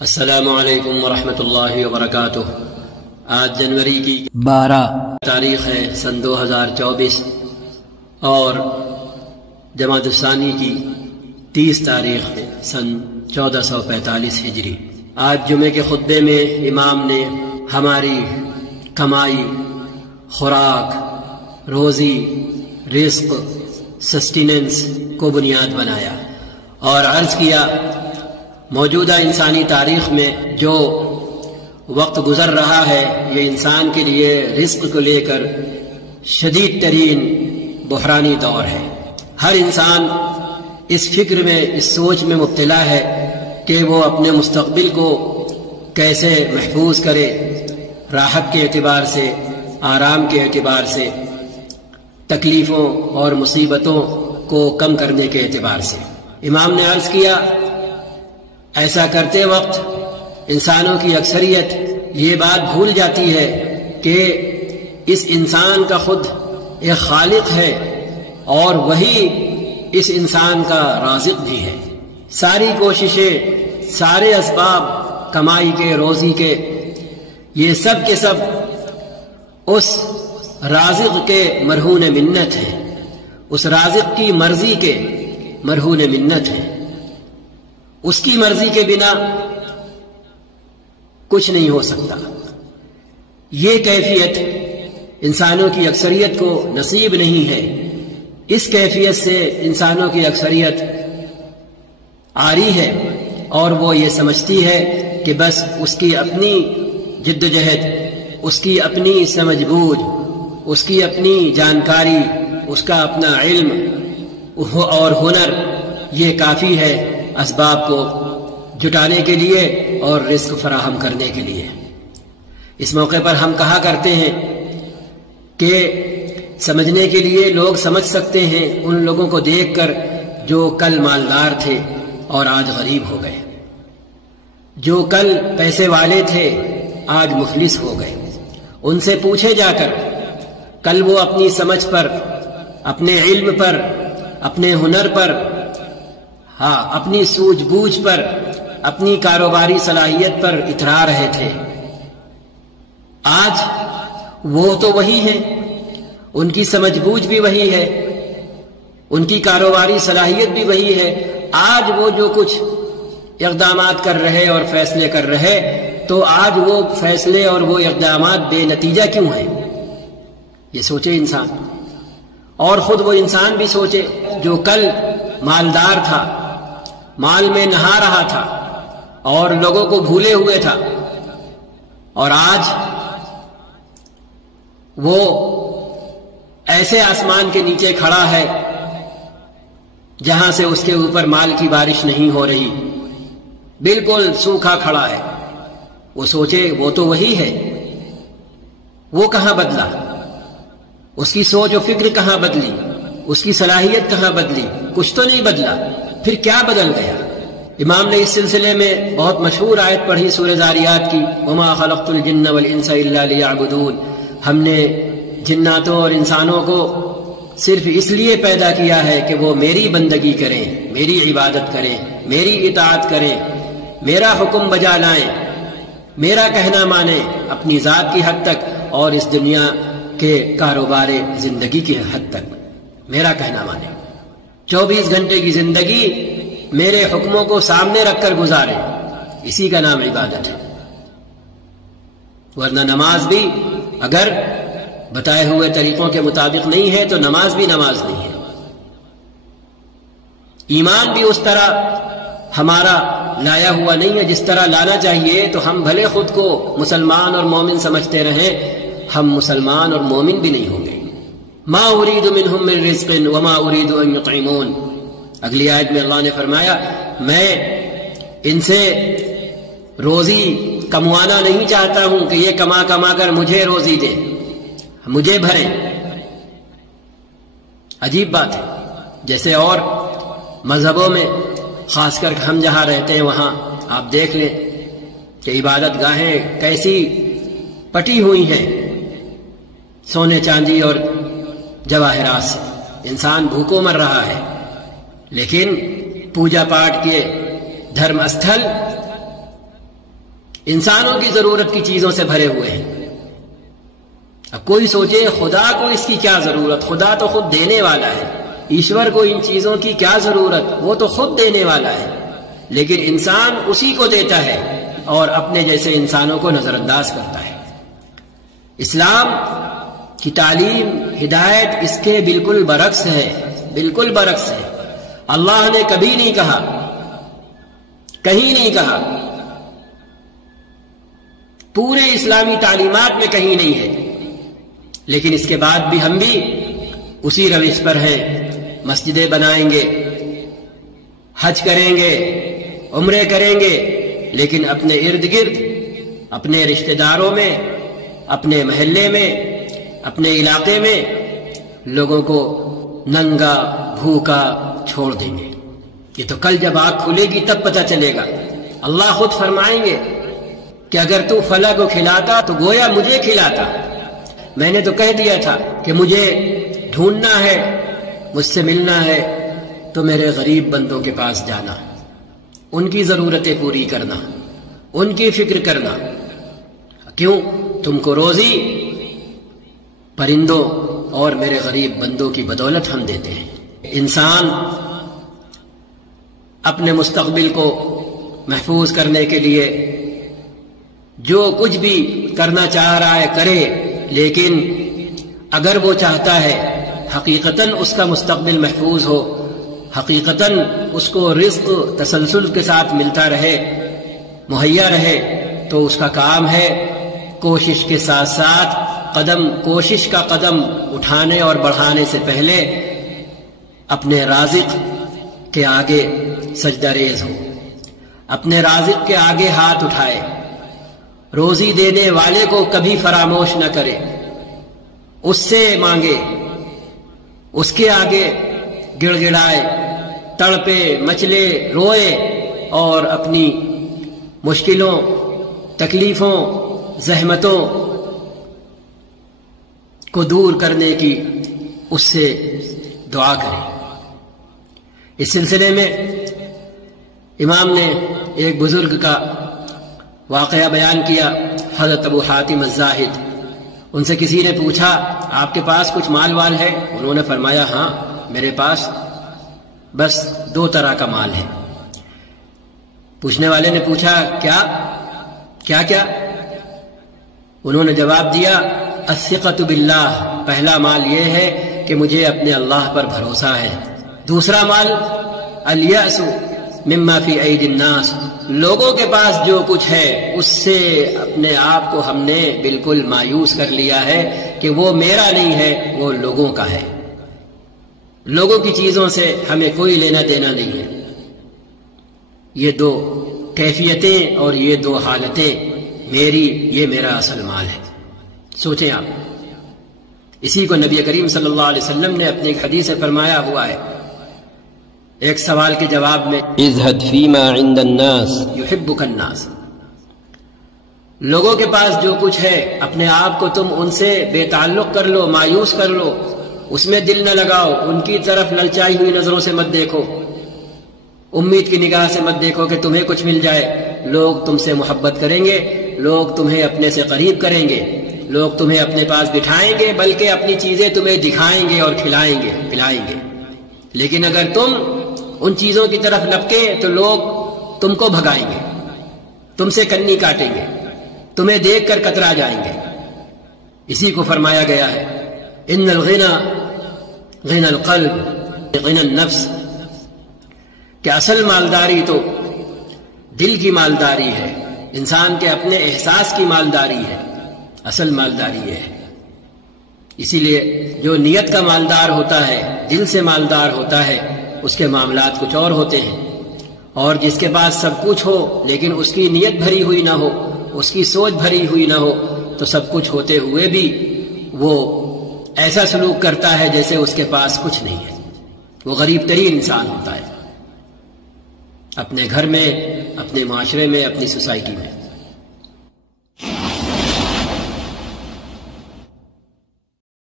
السلام علیکم ورحمۃ اللہ وبرکاتہ۔ آج جنوری کی 12 تاریخ ہے سن 2024 اور جمادی الثانی کی 30 تاریخ ہے سن 1445 ہجری۔ آج جمعے کے خطبے میں امام نے ہماری کمائی، خوراک، روزی، رزق، سسٹیننس کو بنیاد بنایا اور عرض کیا موجودہ انسانی تاریخ میں جو وقت گزر رہا ہے یہ انسان کے لیے رزق کو لے کر شدید ترین بحرانی دور ہے۔ ہر انسان اس فکر میں، اس سوچ میں مبتلا ہے کہ وہ اپنے مستقبل کو کیسے محفوظ کرے، راحت کے اعتبار سے، آرام کے اعتبار سے، تکلیفوں اور مصیبتوں کو کم کرنے کے اعتبار سے۔ امام نے عرض کیا ایسا کرتے وقت انسانوں کی اکثریت یہ بات بھول جاتی ہے کہ اس انسان کا خود ایک خالق ہے اور وہی اس انسان کا رازق بھی ہے۔ ساری کوششیں، سارے اسباب کمائی کے، روزی کے، یہ سب کے سب اس رازق کے مرہون منت ہے، اس رازق کی مرضی کے مرہون منت ہے۔ اس کی مرضی کے بنا کچھ نہیں ہو سکتا۔ یہ کیفیت انسانوں کی اکثریت کو نصیب نہیں ہے۔ اس کیفیت سے انسانوں کی اکثریت عاری ہے اور وہ یہ سمجھتی ہے کہ بس اس کی اپنی جد و جہد، اس کی اپنی سمجھ بوجھ، اس کی اپنی جانکاری، اس کا اپنا علم اور ہنر یہ کافی ہے اسباب کو جٹانے کے لیے اور رزق فراہم کرنے کے لیے۔ اس موقع پر ہم کہا کرتے ہیں کہ سمجھنے کے لیے لوگ سمجھ سکتے ہیں ان لوگوں کو دیکھ کر جو کل مالدار تھے اور آج غریب ہو گئے، جو کل پیسے والے تھے آج مفلس ہو گئے۔ ان سے پوچھے جا کر کل وہ اپنی سمجھ پر، اپنے علم پر، اپنے ہنر پر، اپنی سوجھ بوجھ پر، اپنی کاروباری صلاحیت پر اترا رہے تھے۔ آج وہ تو وہی ہیں، ان کی سمجھ بوجھ بھی وہی ہے، ان کی کاروباری صلاحیت بھی وہی ہے۔ آج وہ جو کچھ اقدامات کر رہے اور فیصلے کر رہے تو آج وہ فیصلے اور وہ اقدامات بے نتیجہ کیوں ہیں؟ یہ سوچے انسان، اور خود وہ انسان بھی سوچے جو کل مالدار تھا، مال میں نہا رہا تھا اور لوگوں کو بھولے ہوئے تھا، اور آج وہ ایسے آسمان کے نیچے کھڑا ہے جہاں سے اس کے اوپر مال کی بارش نہیں ہو رہی، بالکل سوکھا کھڑا ہے۔ وہ سوچے وہ تو وہی ہے، وہ کہاں بدلا؟ اس کی سوچ و فکر کہاں بدلی؟ اس کی صلاحیت کہاں بدلی؟ کچھ تو نہیں بدلا، پھر کیا بدل گیا؟ امام نے اس سلسلے میں بہت مشہور آیت پڑھی سورہ ذاریات کی، وَمَا خَلَقْتُ الْجِنَّ وَالْإِنسَ إِلَّا لِيَعْبُدُونَ۔ ہم نے جناتوں اور انسانوں کو صرف اس لیے پیدا کیا ہے کہ وہ میری بندگی کریں، میری عبادت کریں، میری اطاعت کریں، میرا حکم بجا لائیں، میرا کہنا مانیں اپنی ذات کی حد تک اور اس دنیا کے کاروبار زندگی کی حد تک، میرا کہنا مانیں۔ 24 گھنٹے کی زندگی میرے حکموں کو سامنے رکھ کر گزارے، اسی کا نام عبادت ہے۔ ورنہ نماز بھی اگر بتائے ہوئے طریقوں کے مطابق نہیں ہے تو نماز بھی نماز نہیں ہے۔ ایمان بھی اس طرح ہمارا لایا ہوا نہیں ہے جس طرح لانا چاہیے، تو ہم بھلے خود کو مسلمان اور مومن سمجھتے رہیں، ہم مسلمان اور مومن بھی نہیں ہوں گے۔ ما اريد منهم من رزق وما اريد ان يطعمون۔ اگلی آیت میں اللہ نے فرمایا میں ان سے روزی کموانا نہیں چاہتا ہوں کہ یہ کما کما کر مجھے روزی دیں، مجھے بھریں۔ عجیب بات ہے، جیسے اور مذہبوں میں، خاص کر ہم جہاں رہتے ہیں وہاں آپ دیکھ لیں کہ عبادت گاہیں کیسی پٹی ہوئی ہیں سونے چاندی اور جواہرات سے، انسان بھوکوں مر رہا ہے، لیکن پوجا پاٹ کے دھرم استھل انسانوں کی ضرورت کی چیزوں سے بھرے ہوئے ہیں۔ اب کوئی سوچے خدا کو اس کی کیا ضرورت، خدا تو خود دینے والا ہے، ایشور کو ان چیزوں کی کیا ضرورت، وہ تو خود دینے والا ہے، لیکن انسان اسی کو دیتا ہے اور اپنے جیسے انسانوں کو نظر انداز کرتا ہے۔ اسلام کی تعلیم، ہدایت اس کے بالکل برعکس ہے، بالکل برعکس ہے۔ اللہ نے کبھی نہیں کہا، کہیں نہیں کہا، پورے اسلامی تعلیمات میں کہیں نہیں ہے، لیکن اس کے بعد بھی ہم بھی اسی روش پر ہیں۔ مسجدیں بنائیں گے، حج کریں گے، عمرے کریں گے، لیکن اپنے ارد گرد، اپنے رشتہ داروں میں، اپنے محلے میں، اپنے علاقے میں لوگوں کو ننگا بھوکا چھوڑ دیں گے۔ یہ تو کل جب آنکھ کھلے گی تب پتہ چلے گا۔ اللہ خود فرمائیں گے کہ اگر تو فلاں کو کھلاتا تو گویا مجھے کھلاتا، میں نے تو کہہ دیا تھا کہ مجھے ڈھونڈنا ہے، مجھ سے ملنا ہے تو میرے غریب بندوں کے پاس جانا، ان کی ضرورتیں پوری کرنا، ان کی فکر کرنا۔ کیوں؟ تم کو روزی پرندوں اور میرے غریب بندوں کی بدولت ہم دیتے ہیں۔ انسان اپنے مستقبل کو محفوظ کرنے کے لیے جو کچھ بھی کرنا چاہ رہا ہے کرے، لیکن اگر وہ چاہتا ہے حقیقتاً اس کا مستقبل محفوظ ہو، حقیقتاً اس کو رزق تسلسل کے ساتھ ملتا رہے، مہیا رہے، تو اس کا کام ہے کوشش کے ساتھ ساتھ کوشش کا قدم اٹھانے اور بڑھانے سے پہلے اپنے رازق کے آگے سجدہ ریز ہو، اپنے رازق کے آگے ہاتھ اٹھائے، روزی دینے والے کو کبھی فراموش نہ کرے، اس سے مانگے، اس کے آگے گڑ گڑائے، تڑپے مچلے روئے اور اپنی مشکلوں، تکلیفوں، زحمتوں کو دور کرنے کی اس سے دعا کرے۔ اس سلسلے میں امام نے ایک بزرگ کا واقعہ بیان کیا، حضرت ابو حاتم الزاہد۔ ان سے کسی نے پوچھا آپ کے پاس کچھ مال وال ہے؟ انہوں نے فرمایا ہاں میرے پاس بس 2 طرح کا مال ہے۔ پوچھنے والے نے پوچھا کیا کیا؟ انہوں نے جواب دیا الثقۃ باللہ، پہلا مال یہ ہے کہ مجھے اپنے اللہ پر بھروسہ ہے، دوسرا مال الیأس مما فی ایدی الناس، لوگوں کے پاس جو کچھ ہے اس سے اپنے آپ کو ہم نے بالکل مایوس کر لیا ہے کہ وہ میرا نہیں ہے، وہ لوگوں کا ہے، لوگوں کی چیزوں سے ہمیں کوئی لینا دینا نہیں ہے۔ یہ 2 کیفیتیں اور یہ 2 حالتیں یہ میرا اصل مال ہے۔ سوچیں آپ، اسی کو نبی کریم صلی اللہ علیہ وسلم نے اپنی ایک حدیث سے فرمایا ہوا ہے، ایک سوال کے جواب میں اذھد فیما عند الناس یحبک الناس، لوگوں کے پاس جو کچھ ہے اپنے آپ کو تم ان سے بے تعلق کر لو، مایوس کر لو، اس میں دل نہ لگاؤ، ان کی طرف للچائی ہوئی نظروں سے مت دیکھو، امید کی نگاہ سے مت دیکھو کہ تمہیں کچھ مل جائے۔ لوگ تم سے محبت کریں گے، لوگ تمہیں اپنے سے قریب کریں گے، لوگ تمہیں اپنے پاس بٹھائیں گے، بلکہ اپنی چیزیں تمہیں دکھائیں گے اور کھلائیں گے پلائیں گے۔ لیکن اگر تم ان چیزوں کی طرف لپکے تو لوگ تم کو بھگائیں گے، تم سے کنی کاٹیں گے، تمہیں دیکھ کر کترا جائیں گے۔ اسی کو فرمایا گیا ہے ان الغنى غنى القلب غنى النفس، کہ اصل مالداری تو دل کی مالداری ہے، انسان کے اپنے احساس کی مالداری ہے، اصل مالداری یہ ہے۔ اسی لیے جو نیت کا مالدار ہوتا ہے، دل سے مالدار ہوتا ہے، اس کے معاملات کچھ اور ہوتے ہیں، اور جس کے پاس سب کچھ ہو لیکن اس کی نیت بھری ہوئی نہ ہو، اس کی سوچ بھری ہوئی نہ ہو، تو سب کچھ ہوتے ہوئے بھی وہ ایسا سلوک کرتا ہے جیسے اس کے پاس کچھ نہیں ہے، وہ غریب ترین انسان ہوتا ہے، اپنے گھر میں، اپنے معاشرے میں، اپنی سوسائٹی میں۔